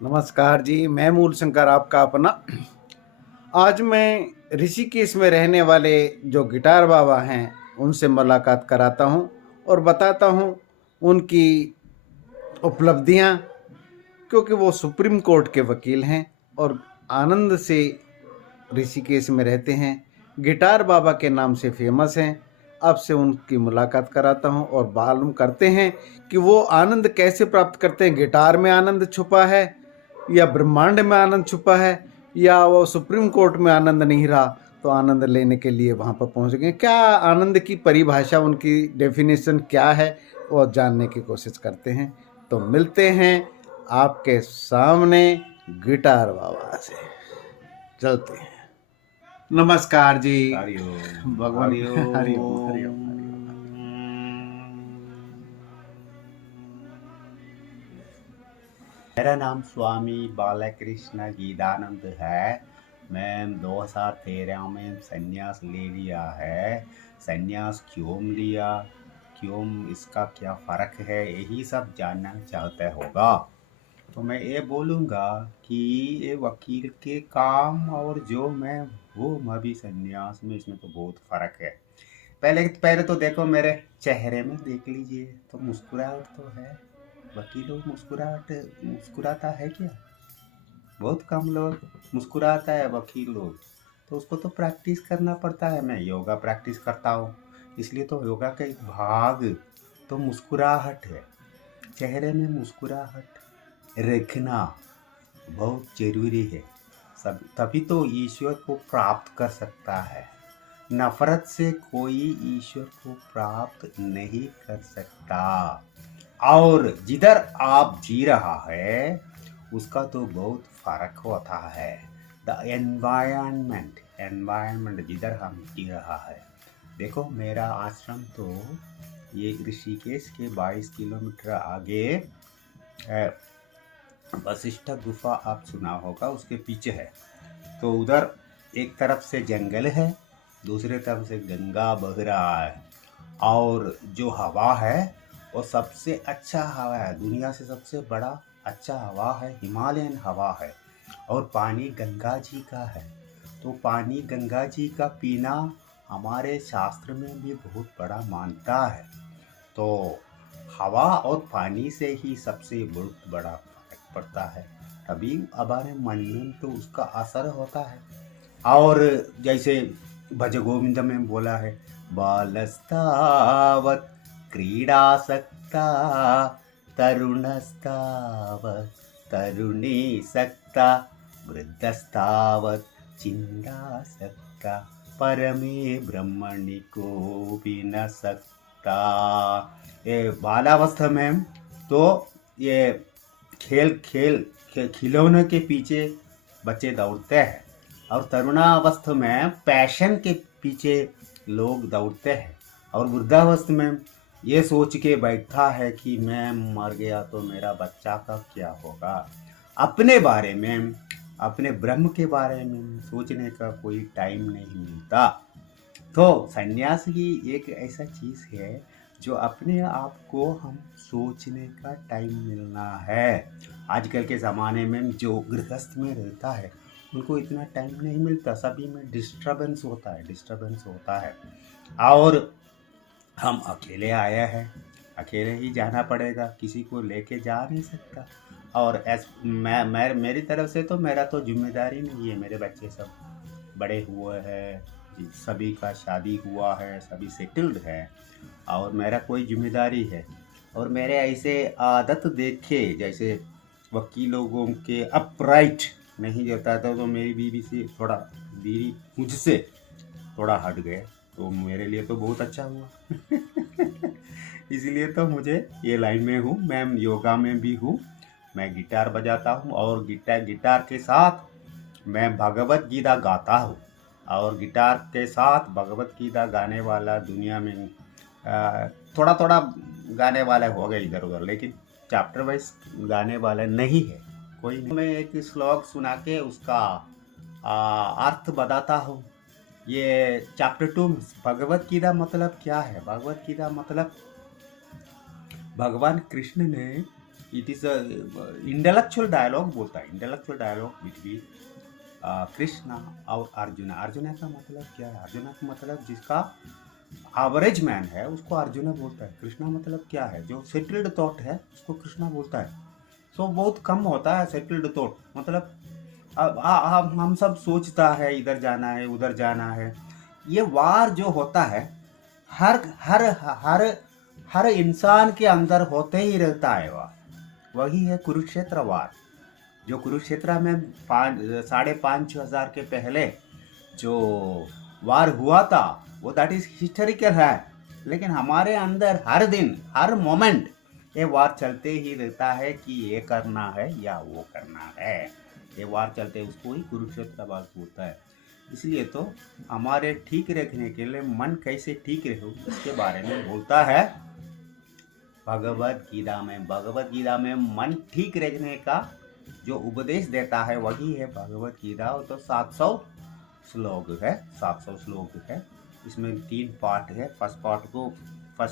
नमस्कार जी, मैं मूल शंकर आपका अपना। आज मैं ऋषिकेश में रहने वाले जो गिटार बाबा हैं उनसे मुलाकात कराता हूं और बताता हूं उनकी उपलब्धियां, क्योंकि वो सुप्रीम कोर्ट के वकील हैं और आनंद से ऋषिकेश में रहते हैं। गिटार बाबा के नाम से फेमस हैं। अब से उनकी मुलाकात कराता हूं और मालूम करते हैं कि वो आनंद कैसे प्राप्त करते हैं। गिटार में आनंद छुपा है या ब्रह्मांड में आनंद छुपा है या वो सुप्रीम कोर्ट में आनंद नहीं रहा तो आनंद लेने के लिए वहाँ पर पहुँच गए। क्या आनंद की परिभाषा, उनकी डेफिनेशन क्या है, वो जानने की कोशिश करते हैं। तो मिलते हैं आपके सामने गिटार बाबा से। चलते हैं। नमस्कार जी। हरिओम भगवान हरिओम हरिओम हरिओम हरिओम। मेरा नाम स्वामी बालकृष्ण गीतानंद है। मैं 2013 में संन्यास ले लिया है। संन्यास क्यों लिया, क्यों, इसका क्या फ़र्क है, यही सब जानना चाहते होगा। तो मैं ये बोलूँगा कि ये वकील के काम और जो मैं हूँ अभी संन्यास में, इसमें तो बहुत फ़र्क है। पहले पहले तो देखो मेरे चेहरे में देख लीजिए, तो मुस्कुराहट तो है। वकील लोग मुस्कुराता है क्या? बहुत कम लोग मुस्कुराता है वकील लोग। तो उसको तो प्रैक्टिस करना पड़ता है। मैं योगा प्रैक्टिस करता हूँ, इसलिए तो योगा का एक भाग तो मुस्कुराहट है। चेहरे में मुस्कुराहट रखना बहुत जरूरी है। सब तभी तो ईश्वर को प्राप्त कर सकता है। नफरत से कोई ईश्वर को प्राप्त नहीं कर सकता। और जिधर आप जी रहा है उसका तो बहुत फर्क होता है। द एनवायरनमेंट जिधर हम जी रहा है। देखो मेरा आश्रम तो ये ऋषिकेश के 22 किलोमीटर आगे वशिष्ठ गुफा आप सुना होगा, उसके पीछे है। तो उधर एक तरफ से जंगल है, दूसरे तरफ से गंगा बह रहा है। और जो हवा है वो सबसे अच्छा हवा है, दुनिया से सबसे बड़ा अच्छा हवा है, हिमालयन हवा है। और पानी गंगा जी का है। तो पानी गंगा जी का पीना हमारे शास्त्र में भी बहुत बड़ा मानता है। तो हवा और पानी से ही सबसे बहुत बड़ा फर्क पड़ता है। तभी हमारे मन में तो उसका असर होता है। और जैसे भज गोविंद में बोला है, बालस्तावत क्रीडासक्ता तरुणस्तावत तरुणीसक्ता वृद्धस्तावत चिन्तासक्ता परमे ब्रह्मणि को भी न सकता। ये बालावस्था में तो ये खेल खेल खिलौनों के पीछे बच्चे दौड़ते हैं। और तरुणावस्था में पैशन के पीछे लोग दौड़ते हैं। और वृद्धावस्था में ये सोच के बैठा है कि मैं मर गया तो मेरा बच्चा का क्या होगा। अपने बारे में, अपने ब्रह्म के बारे में सोचने का कोई टाइम नहीं मिलता। तो संन्यास की एक ऐसा चीज़ है जो अपने आप को हम सोचने का टाइम मिलना है। आजकल के ज़माने में जो गृहस्थ में रहता है उनको इतना टाइम नहीं मिलता। सभी में डिस्टरबेंस होता है। और हम अकेले आए हैं, अकेले ही जाना पड़ेगा, किसी को लेके जा नहीं सकता। और मैं मेरी तरफ से तो मेरा तो जिम्मेदारी नहीं है। मेरे बच्चे सब बड़े हुए हैं, सभी का शादी हुआ है, सभी सेटल्ड है। और मेरा कोई जिम्मेदारी है। और मेरे ऐसे आदत देखे, जैसे वकील लोगों के अपराइट नहीं जाता था, तो मेरी बीवी से थोड़ा, बीवी मुझसे थोड़ा हट गए, तो मेरे लिए तो बहुत अच्छा हुआ। इसलिए तो मुझे ये लाइन में हूँ। मैं योगा में भी हूँ, मैं गिटार बजाता हूँ और गिटार के साथ मैं भगवत गीता गाता हूँ। और गिटार के साथ भगवत गीता गाने वाला दुनिया में थोड़ा थोड़ा गाने वाले हो गए इधर उधर, लेकिन चैप्टर वाइज गाने वाला नहीं है कोई नहीं। मैं एक श्लोक सुना के उसका अर्थ बताता हूँ। ये चैप्टर 2 भगवत गीता मतलब क्या है। भगवत गीता मतलब भगवान कृष्ण ने इट इज इंटेलेक्चुअल डायलॉग बोलता है, इंटेलेक्चुअल डायलॉग बिटवीन कृष्णा और अर्जुना। अर्जुना का मतलब क्या है? अर्जुना का मतलब जिसका एवरेज मैन है उसको अर्जुना बोलता है। कृष्णा मतलब क्या है? जो सेटल्ड थॉट है उसको कृष्णा बोलता है। सो बहुत कम होता है सेटल्ड थॉट, मतलब हम सब सोचता है इधर जाना है उधर जाना है। ये वार जो होता है हर हर हर हर इंसान के अंदर होते ही रहता है वार। वही है कुरुक्षेत्र वार। जो कुरुक्षेत्र में 5,500 के पहले जो वार हुआ था वो दैट इज हिस्टोरिकल है, लेकिन हमारे अंदर हर दिन हर मोमेंट ये वार चलते ही रहता है कि ये करना है या वो करना है। ये वार चलते उसको ही कुरुक्षेत्र वार होता है। इसलिए तो हमारे ठीक रखने के लिए मन कैसे ठीक रहे इसके बारे में बोलता है भगवत गीता में। भगवत गीता में मन ठीक रखने का जो उपदेश देता है वही है भगवत गीता। तो 700 श्लोक है, 700 श्लोक है। इसमें 3 पार्ट है। फर्स्ट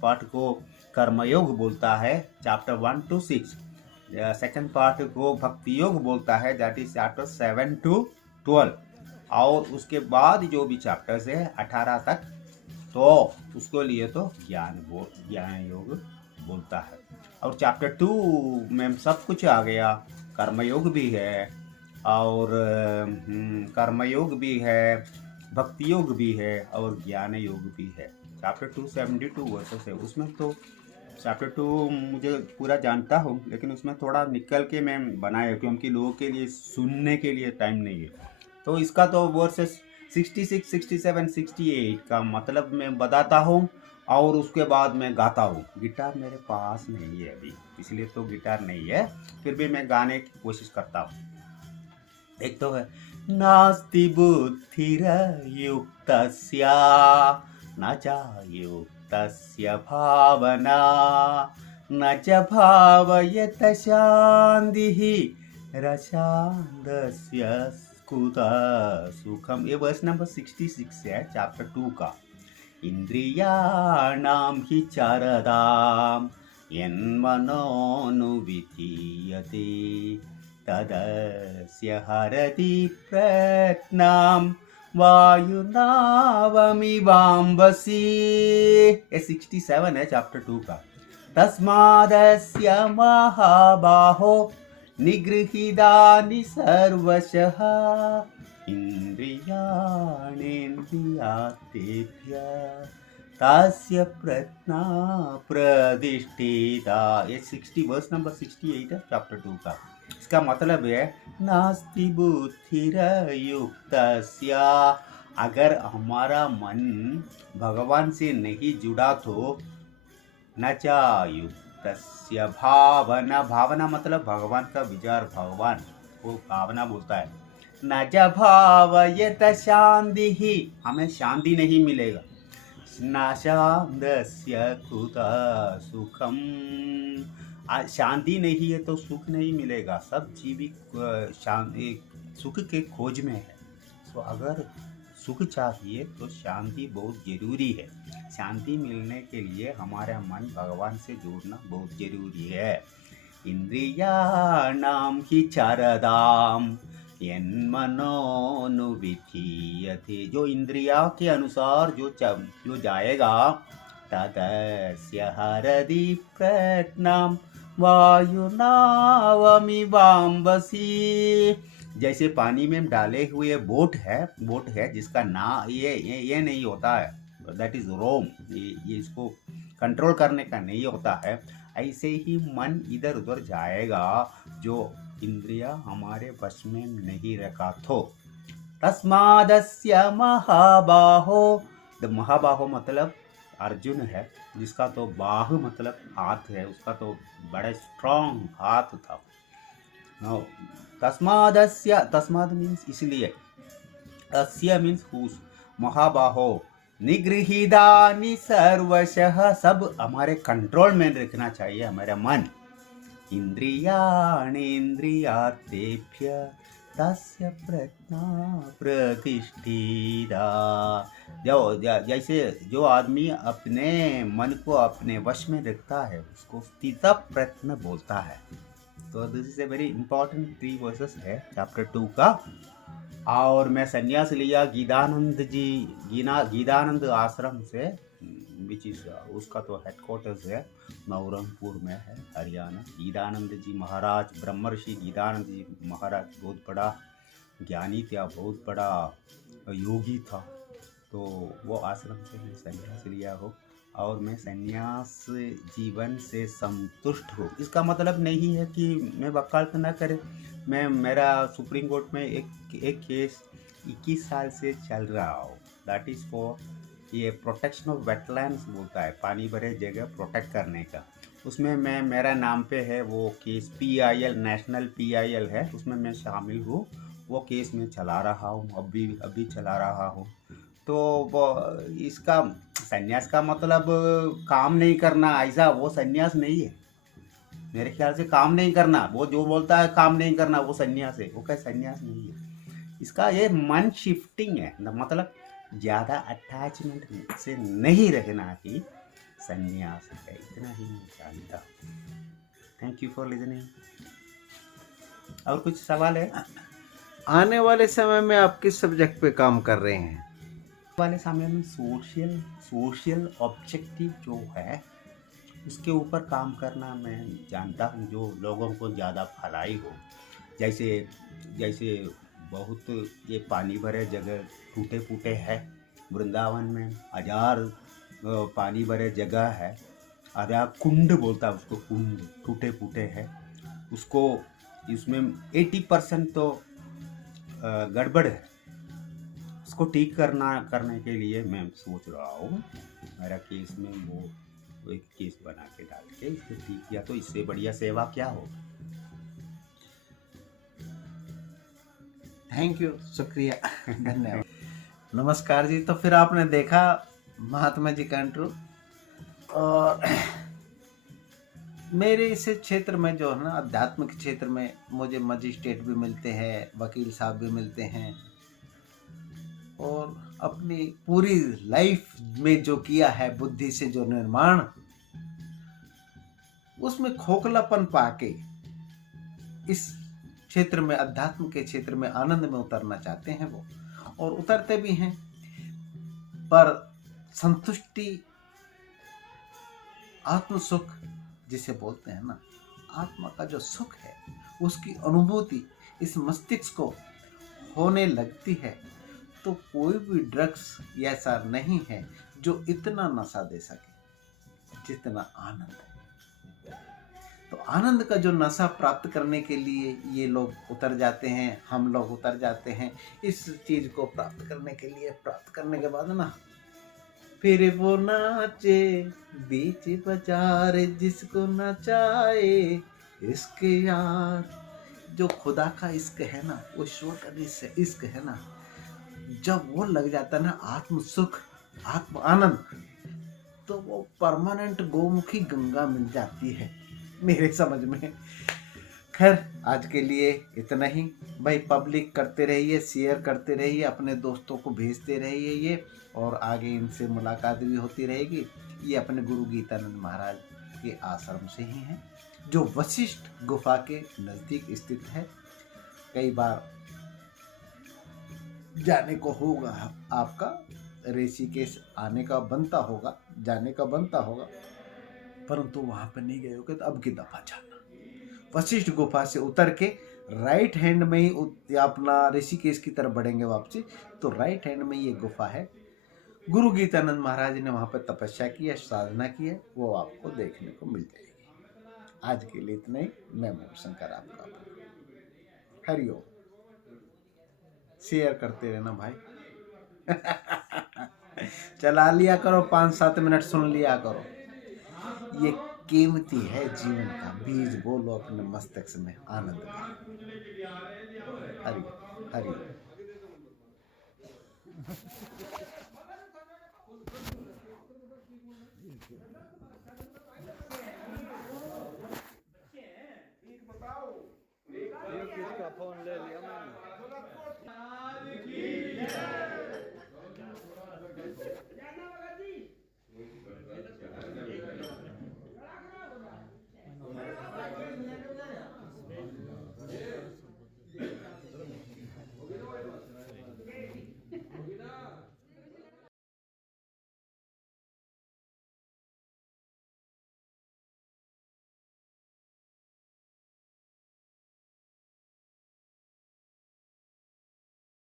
पार्ट को कर्मयोग बोलता है, चैप्टर 1 to 6। सेकंड पार्ट को भक्ति योग बोलता है, दैट इज चैप्टर 7 to 12। और उसके बाद जो भी चैप्टर्स है 18 तक, तो उसको लिए तो ज्ञान योग बोलता है। और चैप्टर 2 में सब कुछ आ गया। कर्मयोग भी है और कर्मयोग भी है, भक्ति योग भी है और ज्ञान योग भी है। चैप्टर 272 वर्सेस है उसमें। तो चैप्टर 2 मुझे पूरा जानता हूँ, लेकिन उसमें थोड़ा निकल के मैं बनाया क्योंकि लोगों के लिए सुनने के लिए टाइम नहीं है। तो इसका तो वर्सेस 66, 67, 68 का मतलब मैं बताता हूँ और उसके बाद मैं गाता हूँ। गिटार मेरे पास नहीं है अभी, इसलिए तो गिटार नहीं है, फिर भी मैं गाने की कोशिश करता हूँ। एक तो है नास्ति बुद्धिरयुक्तस्य न चायुक्तस्य भावना न च भावयत शान्तिः रशान्दस्य कुतः सुखम। ये वर्स नंबर 66 है चैप्टर 2 का। इंद्रियाणां हि चरदां यन्मनोनुविधीयते तदस्य हरति प्रज्ञां वायुनावमिवाम्बसि। ये 67 है चैप्टर 2 का। तस्मादस्य महाबाहो निगृहीतानि सर्वशः इंद्रियाणेन्द्रियार्थेभ्यः तस्य प्रज्ञा प्रतिष्ठिता। ये 60 वर्स नंबर 68 है चैप्टर 2 का। इसका मतलब है नास्ति बुद्धिरयुक्तस्य, अगर हमारा मन भगवान से नहीं जुड़ा तो न चायुक्तस्य भावना। भावना मतलब भगवान का विचार, भगवान वो भावना बोलता है। न च भावयत शांति ही, हमें शांति नहीं मिलेगा। न शांतस्य कुतः सुखम, शांति नहीं है तो सुख नहीं मिलेगा। सब जीवित शांति सुख के खोज में है। तो अगर सुख चाहिए तो शांति बहुत जरूरी है। शांति मिलने के लिए हमारा मन भगवान से जोड़ना बहुत जरूरी है। इंद्रियाणां हि चरदां यन्मनोनुविधीयते, जो इंद्रिया के अनुसार जो जाएगा तदस्य हरति प्रज्ञां वायुनावमिवाम्बसि। जैसे पानी में डाले हुए बोट है जिसका ना ये नहीं होता है, दैट इज रोम, ये इसको कंट्रोल करने का नहीं होता है। ऐसे ही मन इधर उधर जाएगा जो इंद्रिया हमारे वश में नहीं रखा तो। तस्मादस्य महाबाहो, द महाबाहो मतलब अर्जुन है, जिसका तो बाहु मतलब हाथ है, उसका तो बड़ा स्ट्रॉन्ग हाथ था। नो तस्मादस्य, तस्माद मीन्स इसलिए, अस्य मीन्स हुस, महाबाहो निगृहीतानि सर्वशः, सब हमारे कंट्रोल में रखना चाहिए हमारा मन। इंद्रियाणेन्द्रियार्थेभ्यः तस्य प्रज्ञा प्रतिष्ठिता। जैसे जो आदमी अपने मन को अपने वश में रखता है उसको स्थित प्रज्ञ बोलता है। तो this is a very important 3 versus है चैप्टर 2 का। और मैं संन्यास लिया गीदानंद आश्रम से, विच इज उसका तो हेडक्वार्टर्स है नवरंगपुर में है, हरियाणा। गीदानंद जी महाराज, ब्रह्मर्षि गीदानंद जी महाराज बहुत बड़ा ज्ञानी था, बहुत बड़ा योगी था। तो वो आश्रम से मैं संन्यास लिया हो और मैं संन्यास जीवन से संतुष्ट हूँ। इसका मतलब नहीं है कि मैं वकालत ना करें। मेरा सुप्रीम कोर्ट में एक केस 21 साल से चल रहा हो, दैट इज़ फॉर ये प्रोटेक्शन ऑफ वेटलैंड्स बोलता है, पानी भरे जगह प्रोटेक्ट करने का। उसमें मेरा नाम पे है वो केस, PIL नेशनल PIL है, उसमें मैं शामिल हूँ। वो केस मैं चला रहा हूँ, अभी चला रहा हूँ। तो इसका संन्यास का मतलब काम नहीं करना, ऐसा वो संन्यास नहीं है मेरे ख्याल से। काम नहीं करना, वो जो बोलता है काम नहीं करना वो संन्यास है, वो क्या संन्यास नहीं है। इसका ये मन शिफ्टिंग है, मतलब ज़्यादा अटैचमेंट से नहीं रहना ही संन्यास है। इतना ही मैं जानता हूँ। Thank you for listening. और कुछ सवाल है? आने वाले समय में आप किस सब्जेक्ट पे काम कर रहे हैं? वाले समय में सोशल ऑब्जेक्टिव जो है उसके ऊपर काम करना मैं जानता हूँ, जो लोगों को ज़्यादा भलाई हो। जैसे बहुत ये पानी भरे जगह टूटे फूटे है, वृंदावन में 1000 पानी भरे जगह है, 1000 कुंड बोलता है उसको, कुंड टूटे फूटे है उसको, इसमें 80% तो गड़बड़ है। उसको ठीक करने के लिए मैं सोच रहा हूँ मेरा केस में वो एक केस बना के डाल के इसे ठीक किया, तो इससे बढ़िया सेवा क्या हो। थैंक यू, शुक्रिया, धन्यवाद। नमस्कार जी। तो फिर आपने देखा महात्मा जी का इंटरव्यू, और मेरे इस क्षेत्र में जो है ना, आध्यात्मिक क्षेत्र में, मुझे मजिस्ट्रेट भी मिलते हैं, वकील साहब भी मिलते हैं, और अपनी पूरी लाइफ में जो किया है बुद्धि से जो निर्माण, उसमें खोखलापन पाके इस क्षेत्र में, अध्यात्म के क्षेत्र में आनंद में उतरना चाहते हैं वो, और उतरते भी हैं। पर संतुष्टि, आत्म सुख जिसे बोलते हैं ना, आत्मा का जो सुख है उसकी अनुभूति इस मस्तिष्क को होने लगती है, तो कोई भी ड्रग्स ऐसा नहीं है जो इतना नशा दे सके जितना आनंद है। तो आनंद का जो नशा प्राप्त करने के लिए ये लोग उतर जाते हैं, हम लोग उतर जाते हैं। इस चीज को प्राप्त करने के लिए, प्राप्त करने के बाद ना, फिर वो नाचे बीच बाजार जिसको नचाए इश्क यार। जो खुदा का इश्क है ना, वो ईश्वर का इश्क है ना, जब वो लग जाता है ना, आत्म सुख, आत्म आनंद, तो वो परमानेंट गोमुखी गंगा मिल जाती है मेरे समझ में। खैर, आज के लिए इतना ही भाई। पब्लिक करते रहिए, शेयर करते रहिए, अपने दोस्तों को भेजते रहिए ये, और आगे इनसे मुलाकात भी होती रहेगी। ये अपने गुरु गीतानंद महाराज के आश्रम से ही हैं, जो वशिष्ठ गुफा के नज़दीक स्थित है। कई बार जाने को होगा आपका, ऋषिकेश आने का बनता होगा, जाने का बनता होगा, परंतु वहां पर नहीं गए होगे तो अब की दफा जाना। वशिष्ठ गुफा से उतर के राइट हैंड में ही अपना ऋषिकेश की तरफ बढ़ेंगे वापसी, तो राइट हैंड में ये गुफा है। गुरु गीतानंद महाराज ने वहां पर तपस्या की है, साधना की है, वो आपको देखने को मिल जाएगी। आज के लिए इतना ही। मैं शंकर आपका हरिओम। शेयर करते रहना भाई। चला लिया करो, 5-7 मिनट सुन लिया करो। ये कीमती है जीवन का बीज, बोलो अपने मस्तिष्क में आनंद का। हरि हरि।